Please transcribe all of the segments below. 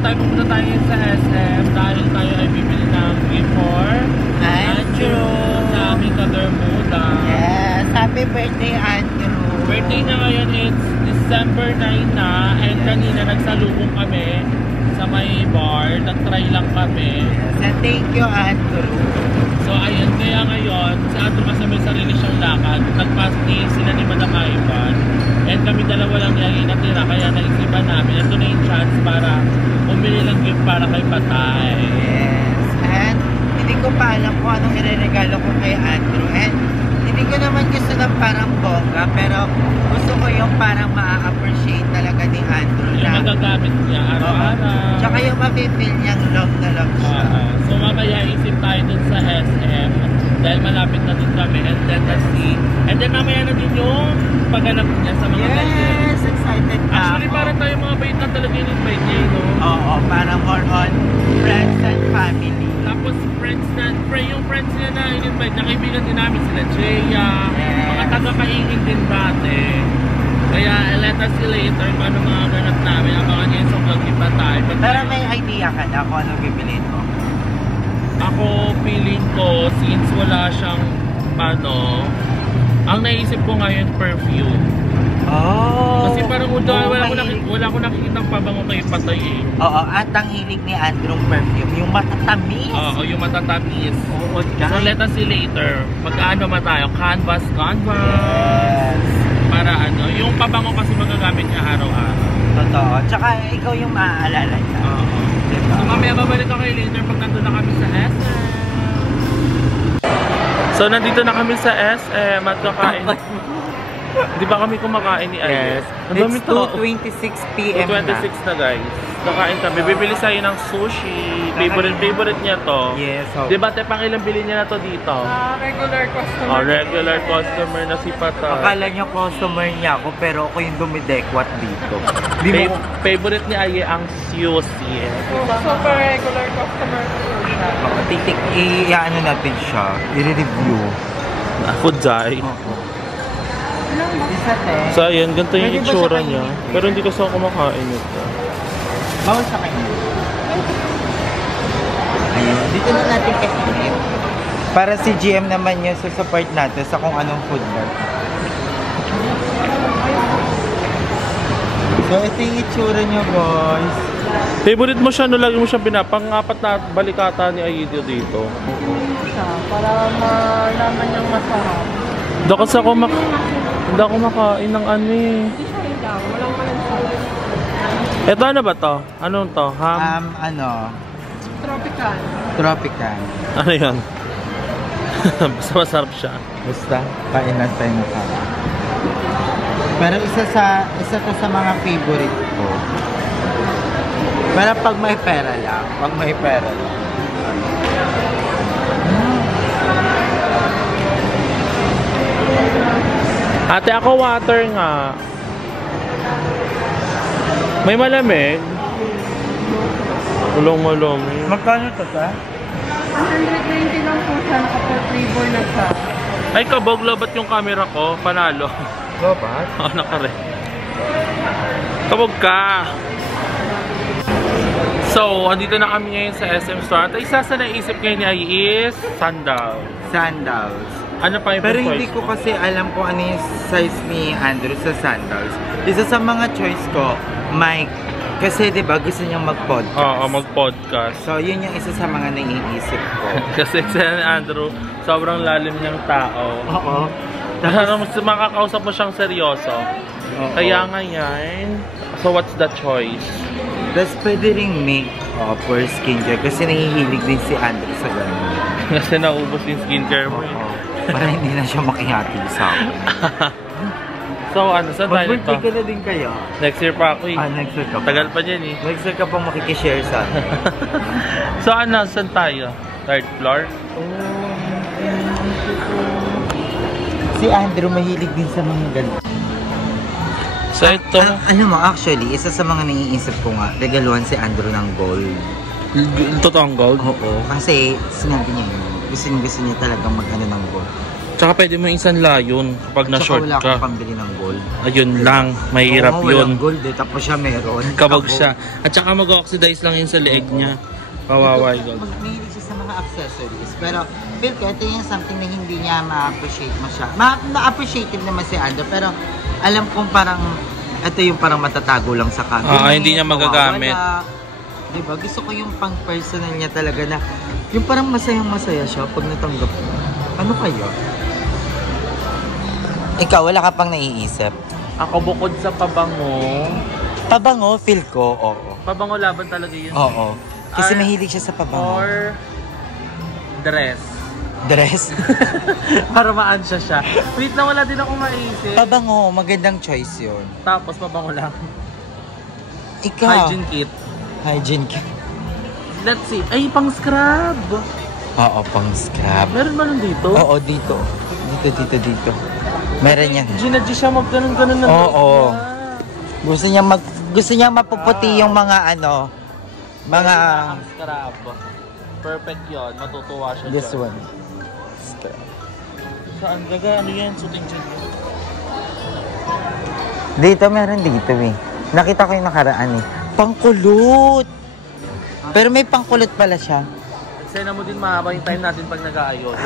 pupunta tayo sa SM dahil tayo ay bibili ng gift for Andrew sa aming ka-Bermuda. Yes, happy birthday Andrew. Birthday na ngayon, it's December 9 na, and kanina nagsalubong kami sa may bar, nag-try lang kami. Yes, and thank you Andrew. So ayun, kaya ngayon, sa ato kasi may sarili siyang lakad, nag-pasty sila ni Madam Ivan, and kami dalawa lang yung natira, kaya naisipan namin, ito na yung chance para bumili ng gift para kay Patay. Yes, and hindi ko pa alam kung anong ireregalo ko kay Andrew, and hindi ko naman gusto ng parang bongga, pero gusto ko yung parang ma-appreciate talaga ni Andrew Yung magagamit niya araw-araw. Tsaka yung ma-feel niyang love na love siya. So mamaya isip tayo dun sa SM dahil malapit na dun kami, and then let's see. And then mamaya na din yung pagganap niya sa mga Yes, excited na Actually ako. parang tayo mga bait na talaga yung invite niya, no? Oo, parang more on friends and family. Tapos yung friends niya na in-invite na kaibigan din namin sila Jeya, mga taga-kaingin din dati. Kaya let us see later kung ano mga ganap namin. Abangan niya yung sobrang iba tayo. Pero may idea ka na kung anong bibilin mo? Ako feeling ko, since wala siyang ang naisip ko ngayon perfume. Oh! Kasi parang wala ko nakikitang pabango kay Patay eh. Oo, at ang hilig ni Andrew perfume, yung matatamis. Oo, yung matatamis. Oo, So let us see later. Magkaano man tayo? Canvas. Yes. Para yung pabango kasi magagamit niya araw-araw. Totoo. Tsaka ikaw yung maaalala niya. Oo. Diba? So mamaya babalik ako kayo later pag nandun na kami sa SM. So nandito na kami sa SM at kakain. Di ba kami kumakain ni Ayes? Yes. It's 2:26 p.m. 2:26 na guys. Kakain kami. Bibili sa'yo ng sushi. Favorite niya to. Yes. Di ba te pang ilang bili niya na to dito? Regular customer. Regular customer na si Patay. Akala niyo customer niya ako, pero ako yung dumidekwat dito. Favorite ni Aye ang sushi. Super regular customer ko siya. Ano natin siya. I-review. Food dye. Isa te. So ayan, ganito yung Pwede ba itsura siya niya. kainin? Pero hindi ko sa kumakain ito. Bawal sa kanya. Ayun. Dito na natin kainin. Para si GM naman yung support natin sa kung anong food bar. So ito yung itsura niya guys. Favorite mo siya, no? Lagi mo siya pang-apat na balikata ni Aidio dito. Para malaman niyang masarap. Hindi ako makain ng ano eh. Hindi siya lang. Walang malansa. Ito ano ba to? Anong to? Ham? Tropical. Tropical. Ano yan? Basta masarap siya. Basta, kainan tayo na ka. Pero isa to sa mga favorite ko. Pero pag may pera lang. Ate, ako water nga. May malamig. Ulong-malamig. Magkano to sa? 120 lang po siya. Naka-per flavor na siya. Ay, kabog, lobat yung camera ko. Panalo. Lobat? Oo, naka-red. Kabog ka. So, andito na kami ngayon sa SM Store. At isa sa naisip ngayon niya is sandals. Sandals. Ano pa yung Pero choice hindi ko mo? kasi alam kung ano yung size ni Andrew sa sandals. Isa sa mga choice ko, Mike. Kasi diba gusto niyang mag-podcast. Oo, mag-podcast. So yun yung isa sa mga naiisip ko. Kasi si Andrew, sobrang lalim niyang tao. Oo. Makakausap mo siyang seryoso. Oo. Kaya ngayon, so what's the choice? Tapos pwede ring make-up or skincare kasi nahihilig din si Andrew sa ganun. Kasi naubos yung skincare mo. Oo. Para hindi na siya makihatid sa akin. So ano, saan tayo nito? Mag-birthday ka na din kayo. Next year pa ako eh. Next year ka pa. Tagal pa dyan eh. Next year ka pang makikishare sa akin. So ano, saan tayo? Third floor? Si Andrew mahilig din sa mga ganun. So ito, Ano mo, actually, isa sa mga naiisip ko nga, regaluhan si Andrew ng gold. totoong gold? Oo, kasi sinabi niya yun. Gusto niya talagang mag-ano ng gold. Tsaka pwede mo isang layon kapag na-short wala ka. akong pambili ng gold. Ayun lang, mahirap Oo, yun. walang gold eh, tapos siya meron. Kabog Ako, siya. At saka mag-oxidize lang yun sa leeg niya. Kawawa yung gold. Mahilig siya sa mga accessories. Pero feel ko, ito yung something na hindi niya ma-appreciate masyado. Ma-appreciative naman si Andrew, pero alam kong parang, ito yung parang matatago lang sa camera. Hindi niya magagamit. Diba? Gusto ko yung pang personal niya talaga na, yung parang masayang-masaya siya pag natanggap mo. Ano kaya? Ikaw, wala ka pang naiisip? Ako bukod sa pabango. Pabango, feel ko, oo. Pabango laban talaga yun. Oo. Kasi Or- mahilig siya sa pabango. Or dress. Dress? Para maansya siya. Wait na, wala din akong maisip. Pabango, magandang choice yun. Tapos pabango lang. Ikaw. Hygiene kit. Hygiene kit. Let's see. Ay, pang scrub. Oo, pang scrub. Meron ba nun dito? Oo, dito. Dito. Meron yan. Gina siya mag-ganon-ganon na. Oo. Gusto niya mapuputi yung mga ano, mga... Ang scrub. Perfect yun. Matutuwa siya This dyan. one. Scrub. Saan? Gaga, ano yan? Suting dyan yun. Dito, meron dito eh. Nakita ko yung nakaraan eh. Pangkulot! Pero may pangkulot pala siya. Eksena mo din mahaba yung time natin pag nag-aayos.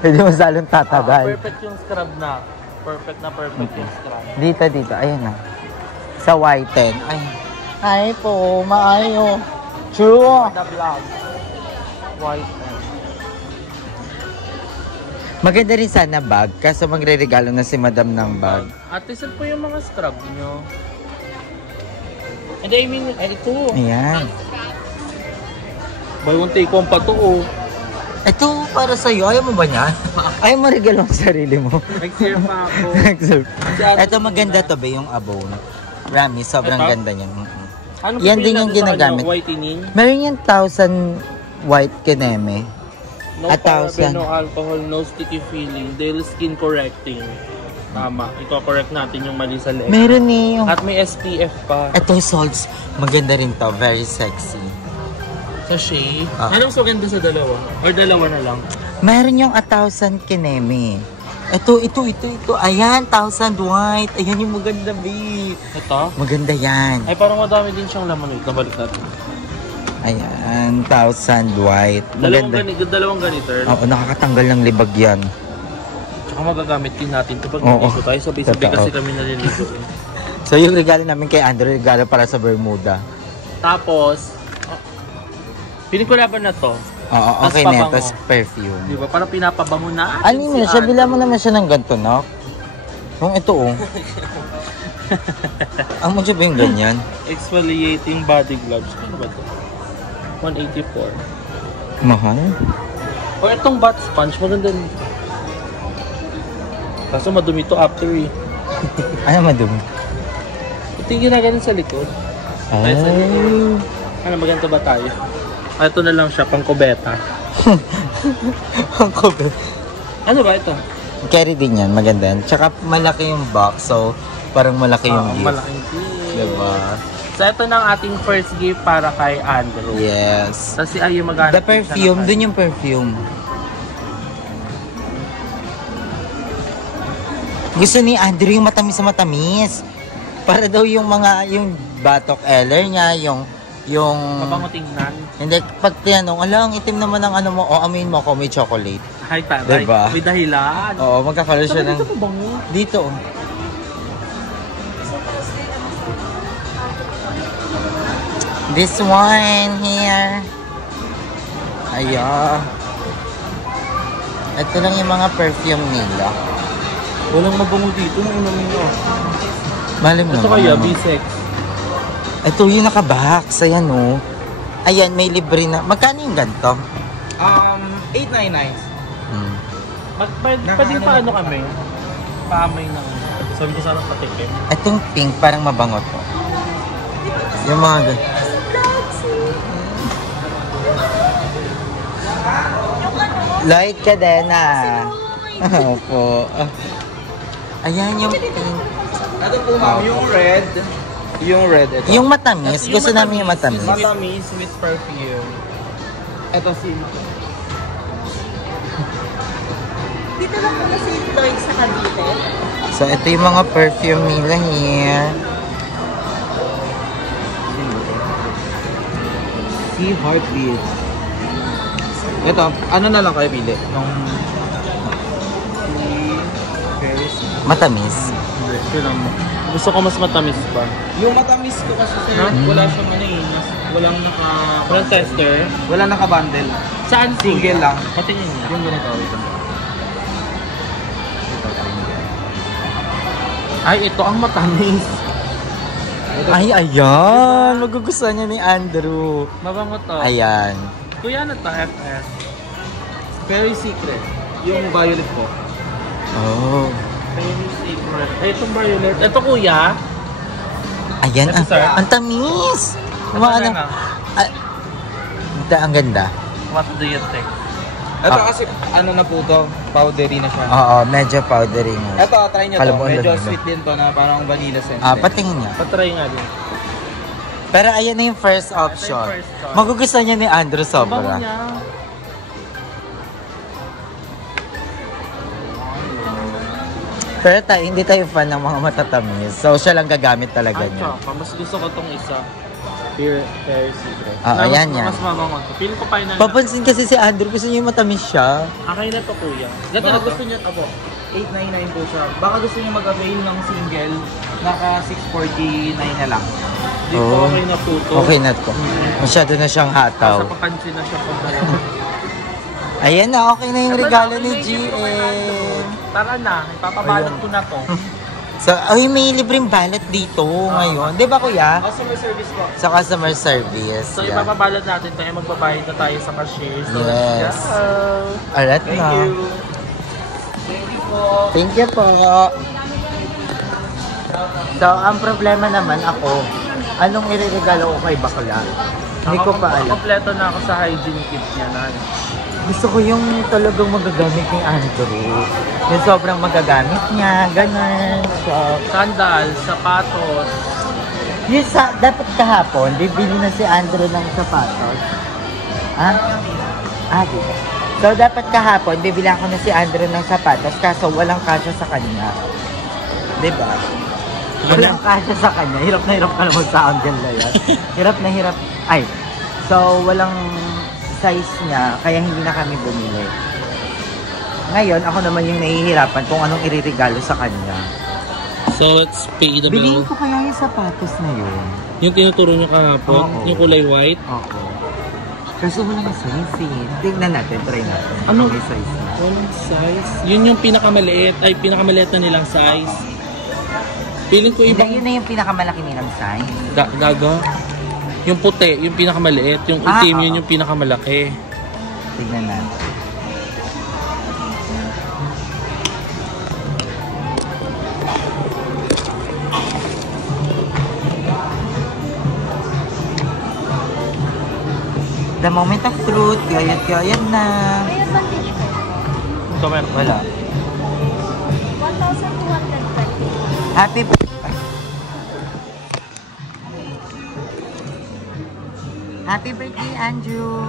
Hindi mo salong tatabay. Perfect yung scrub na. Perfect yung scrub. Dito. Ayan na. Sa whiten. Ay. Ay po, maayo. True. The vlog. White. Maganda rin sana bag. Kaso magre-regalo na si madam ng bag. Ate, saan po yung mga scrub nyo? And I mean, ito. Ayan. Buy one take one pa to, oh. Ito para sa'yo. Ayaw mo ba niyan? Ayaw mo regalo sa sarili mo. Nag-share pa ako. Ito maganda to ba yung abon. Rami, sobrang Ito? ganda niyan. Ano Yan pipili din yung natin sa ginagamit. kanya? Whitening? Meron yung 1,000 white kineme. No 1,000. paraben, no alcohol, no sticky feeling. Daily skin correcting. Tama. Iko-correct natin yung mali sa leeg. Meron eh yung... At may SPF pa. Ito salts. Maganda rin to. Very sexy. Sa shea. Ah. Anong so ganda sa dalawa? Or dalawa na lang? Meron yung 1,000 kineme. Ito. Ayan, 1,000 white. Ayan yung maganda, babe. Ito? Maganda yan. Ay, parang madami din siyang laman. Wait, nabalik natin. Ayan, 1,000 white. Maganda. Dalawang ganito. Oo, nakakatanggal ng libag yan. Tsaka magagamit din natin ito pag Oo. nandito tayo. Sabay-sabay Totoo. kasi kami naliligo. So yung regalo namin kay Andrew, regalo para sa Bermuda. Tapos, piling ko laban na to. Oo, Tas okay na yan. pabango. Tapos perfume. Di ba? Parang pinapabango na. Ano mo siya? Bila mo naman siya ng ganito, no? Yung ito, oh. Ang mo siya ba yung ganyan? Exfoliating body gloves. Ano ba to? 184. Mahal? O itong bath sponge, maganda nito. Kaso madumi to after eh. Ano madumi? Ito yung ginaganon sa likod. Ay. Ano, maganda ba tayo? Ito na lang siya, pang kubeta. Ang kubet. Ano ba ito? Carry din yan, maganda yan. Tsaka malaki yung box, so parang malaki yung gift. Malaking gift. Diba? So ito na ang ating first gift para kay Andrew. Yes. Tapos si Ayu maghanap. The perfume, dun yung perfume. Gusto ni Andrew yung matamis sa matamis. Para daw yung mga, yung batok eller niya, yung Mabango tingnan. hindi, pag tinanong, ala, ang itim naman ng ano mo, o amin mo ako may chocolate. Hi, taray. Diba? May dahilan. Oo, magkakaroon siya ng... Ito mabango. Dito, oh. This one here. Ayan. Ito lang yung mga perfume nila. Walang mabango dito. Nainumin ko. Malam Ito naman. kaya, ano. B6. Ito yung nakabox. Ayan, oh. Ayan, may libre na. Magkano yung ganito? 899. Hmm. Pwede pa ano kami? Paamay ng... Sabi ko sana patikim. Itong pink, parang mabango to. Yung mga ganito. Lloyd Cadena. Opo. Ayan yung pink. Ito po ma'am, yung red. Yung red, ito. Yung matamis. Gusto namin yung matamis. Matamis with perfume. Ito si... Dito lang po si Lloyd sa Cavite. So, ito yung mga perfume nila here. Sea Heartbeat. Ito, ano na lang kayo pili? Yung... Matamis. Gusto ko mas matamis pa. Yung matamis ko kasi sir, wala siyang ano eh. Walang naka... Walang tester. Wala naka-bundle. Saan Single lang. Patingin niya. Yung ganito. Ay, ito ang matamis. Ay, ayan! Magugustuhan niya ni Andrew. Mabango to. Ayan. Kuya, ano to? FS. Very secret. Yung violet po. Oh. Very secret. Ay, itong violet. Ito kuya. Ayan, Ito, sir. ang tamis! Ito Mga na. ang ganda. What do you think? Ito kasi ano na po to, powdery na siya. Oo, medyo powdery nga. Ito, try nyo to. Kalabaw Medyo lang. sweet din to na parang vanilla scent. Patingin niya. Patry nga din. Pero ayan na yung first option. first choice. Magugustuhan niya ni Andrew Bango sobra. niya. Pero tayo, hindi tayo fan ng mga matatamis. So, siya lang gagamit talaga Ay, niya. tsaka. Mas gusto ko tong isa. Very secret. Ah, ayan yan. Mas mabango to. Feeling ko pa yun na. Papansin kasi si Andrew, gusto niya yung matamis siya. Akay na to kuya. Ganda Baka to. gusto nyo, apo, 899 po siya. Baka gusto nyo mag-avail ng single, naka 649 na lang. Di po Oh. okay na po to. Okay na to. Masyado na siyang Sa hataw. papansin na siya pag Ayan na, okay na yung Ito na, regalo okay ni na yung gift ko kay GM. Tara na, ipapabalot ko na to. So, ay, may libreng ballot dito ngayon. Di ba, kuya? Customer service po. Sa customer service. So Yeah. ipapabalot natin tayo, magbabayad na tayo sa cashier. So Yes. let's go! Alright Thank na. you. Thank you po. Thank you po. So, ang problema naman ako, anong ireregalo ko kay bakla? Hindi ko pa alam. Kompleto na ako sa hygiene kit niya na. Gusto ko yung talagang magagamit ni Andrew. Yung sobrang magagamit niya, ganun. So, Sandal, sapatos. yung dapat kahapon, bibili na si Andrew ng sapatos. Ha? Diba? So, dapat kahapon, bibili ako na si Andrew ng sapatos, kaso walang kasya sa kanya. Diba? Walang kasya sa kanya. Hirap na hirap ka na mag-sound dyan, Laya. Hirap na hirap. Ay, so walang size niya, kaya hindi na kami bumili. Ngayon, ako naman yung nahihirapan kung anong iririgalo sa kanya. So let's pay the Bilhin bill. ko kaya yung sapatos na yun. Yung tinuturo niyo kahapon, Oo. yung kulay white. Oo. Kaso walang size eh. Tignan natin, try natin. Ano? May size na. Walang size. Yun yung pinakamaliit. Ay, pinakamaliit na nilang size. Feeling ko Hindi, ibang... yun na yung pinakamalaki nilang size. Gaga. Yung puti, yung pinakamaliit. Yung itim, yun yung pinakamalaki. Tignan natin. The moment of truth, gayat-gayat na. May advantage ko. Ito meron. Wala. 1,220. Happy Happy birthday, Andrew!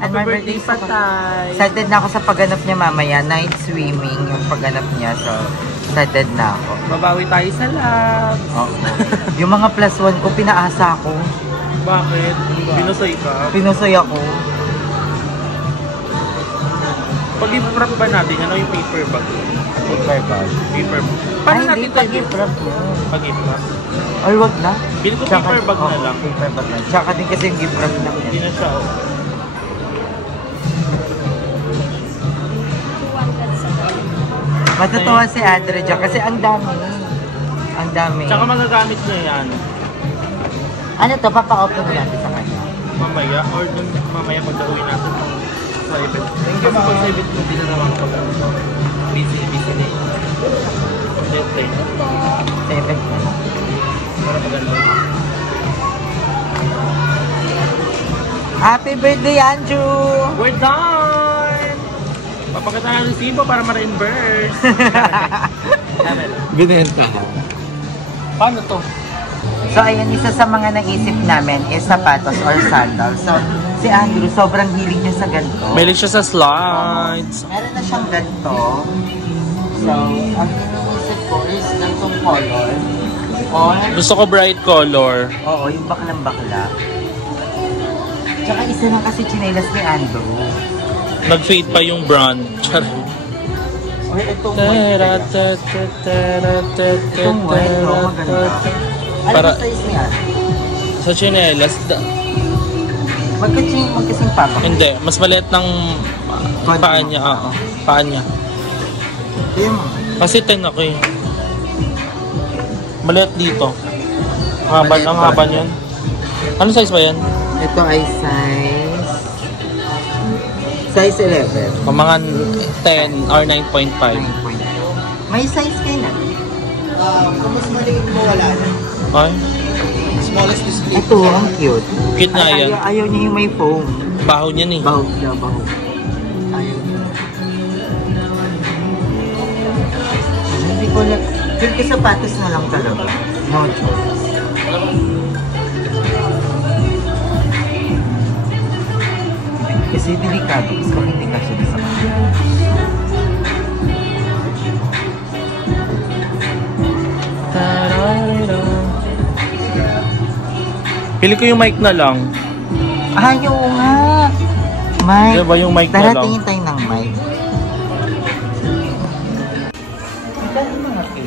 And my birthday pa tayo. Excited na ako sa pagganap niya mamaya. Night swimming yung pagganap niya. So, excited na ako. Babawi tayo sa lab. Oo. Yung mga plus one ko, pinaasa ko. Bakit? Binusay ka? Pinusoy ako. Pag i-prep ba natin, ano yung paper bag? Paper bag. Paper bag. Ay, Paano hindi. natin ito Pag-i-prep mo. Pag i-prep? Ay, wag na. Bili ko Tsaka- paper bag na oo, lang. Paper bag na. Tsaka din kasi yung gift wrap na Hindi na siya. Oh. 200 sa Matutuwa si Andre dyan kasi ang dami. Ang dami. Tsaka magagamit niya yan. Ano to? Papa-open mo natin sa kanya. Mamaya or dun mamaya pag-uwi natin sa event. Thank you, pag sa event mo, di na naman pag busy na yun. Yes, thank you. Sa event mo. Para maganda. Happy birthday, Andrew! We're done! Papakita na ng resibo para ma-reimburse. Binenta. Paano to? So, ayan, isa sa mga naisip namin is sapatos or sandals. So, si Andrew, sobrang hilig niya sa ganito. Mahilig siya sa slides. Meron na siyang ganito. So, ang iniisip ko is ganitong color. Or, Gusto ko bright color. oo, yung baklang-bakla. Tsaka isa lang kasi chinelas ni Andrew. Nag-fade pa yung brand. Or itong white kaya. Itong white, no? Maganda. Ano Para- ba size niya? Sa chinelas, Magkasing papa. hindi. Mas maliit ng paa niya. Oo, paa niya. Yung, Kasi 10 ako eh. Maliit dito. Maliit Ang ba? haba niyan. Ano size ba yan? ito ay size 11. O mga 10 or 9.5. 9.2. May size kayo na. Kung mas maliit mo, wala na. Ay, Smallest is Ito, ang cute. cute nga yan. Ayaw niya yung may foam. Baho niyan eh. Bahog na, bahog. Ayaw niya. Hindi ko lang. Yung sapatos na lang talaga. No choice. Kasi delikado. Mas baka hindi kasi sa kanya. Pili ko yung mic na lang. Ayaw nga. Mike. Diba yung mic na Tara, lang? tingin tayo ng mic.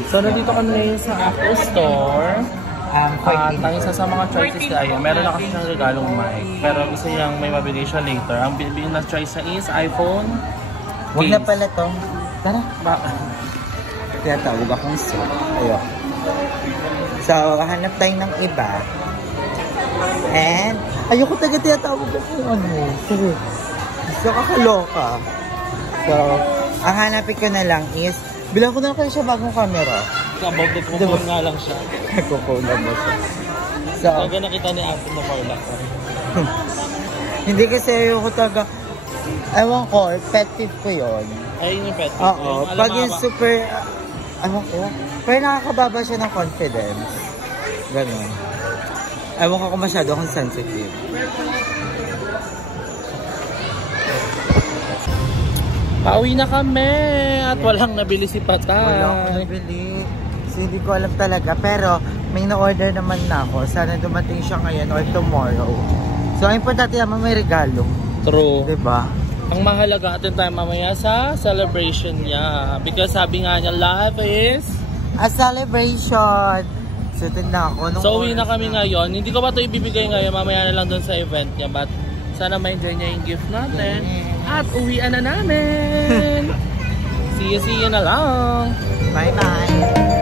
So, nandito kami ngayon sa Apple Store. At ang isa sa mga choices na ayun, meron na kasi siyang regalong mic. Pero gusto niyang may mabigay siya later. Ang bibigyan na choice niya is iPhone. Huwag na pala to. Tara. Ba- Tawag akong so. Ayun. So, hanap tayo ng iba. And, ayoko taga tinatawag ako ano. So, kakaloka. So, ang hanapin ko na lang is, bilang ko na kayo siya bagong camera. About the phone nga lang siya. Nagko-phone na ba siya? So, Taga nakita ni Apple na Carla ko. hindi kasi ayoko taga, ewan ko, pet peeve ko yun. Ayun yung pet. Oo, pag yung super, ewan ko, pero nakakababa siya ng confidence. Ganun. Ewan ko kung masyado akong sensitive. Pauwi na kami at walang nabili si Patay. Wala akong nabili. So, hindi ko alam talaga. Pero, may na-order naman na ako. Sana dumating siya ngayon or tomorrow. So, ang importante naman may regalo. True. Diba? Ang mahalaga atin tayo mamaya sa celebration niya. Because sabi nga niya, life is... A celebration! So, na ako. So, uwi na kami ngayon. Hindi ko pa ito ibibigay ngayon. Mamaya na lang doon sa event niya. But, sana ma-enjoy niya yung gift natin. At uwian na namin! See you na lang! Bye-bye!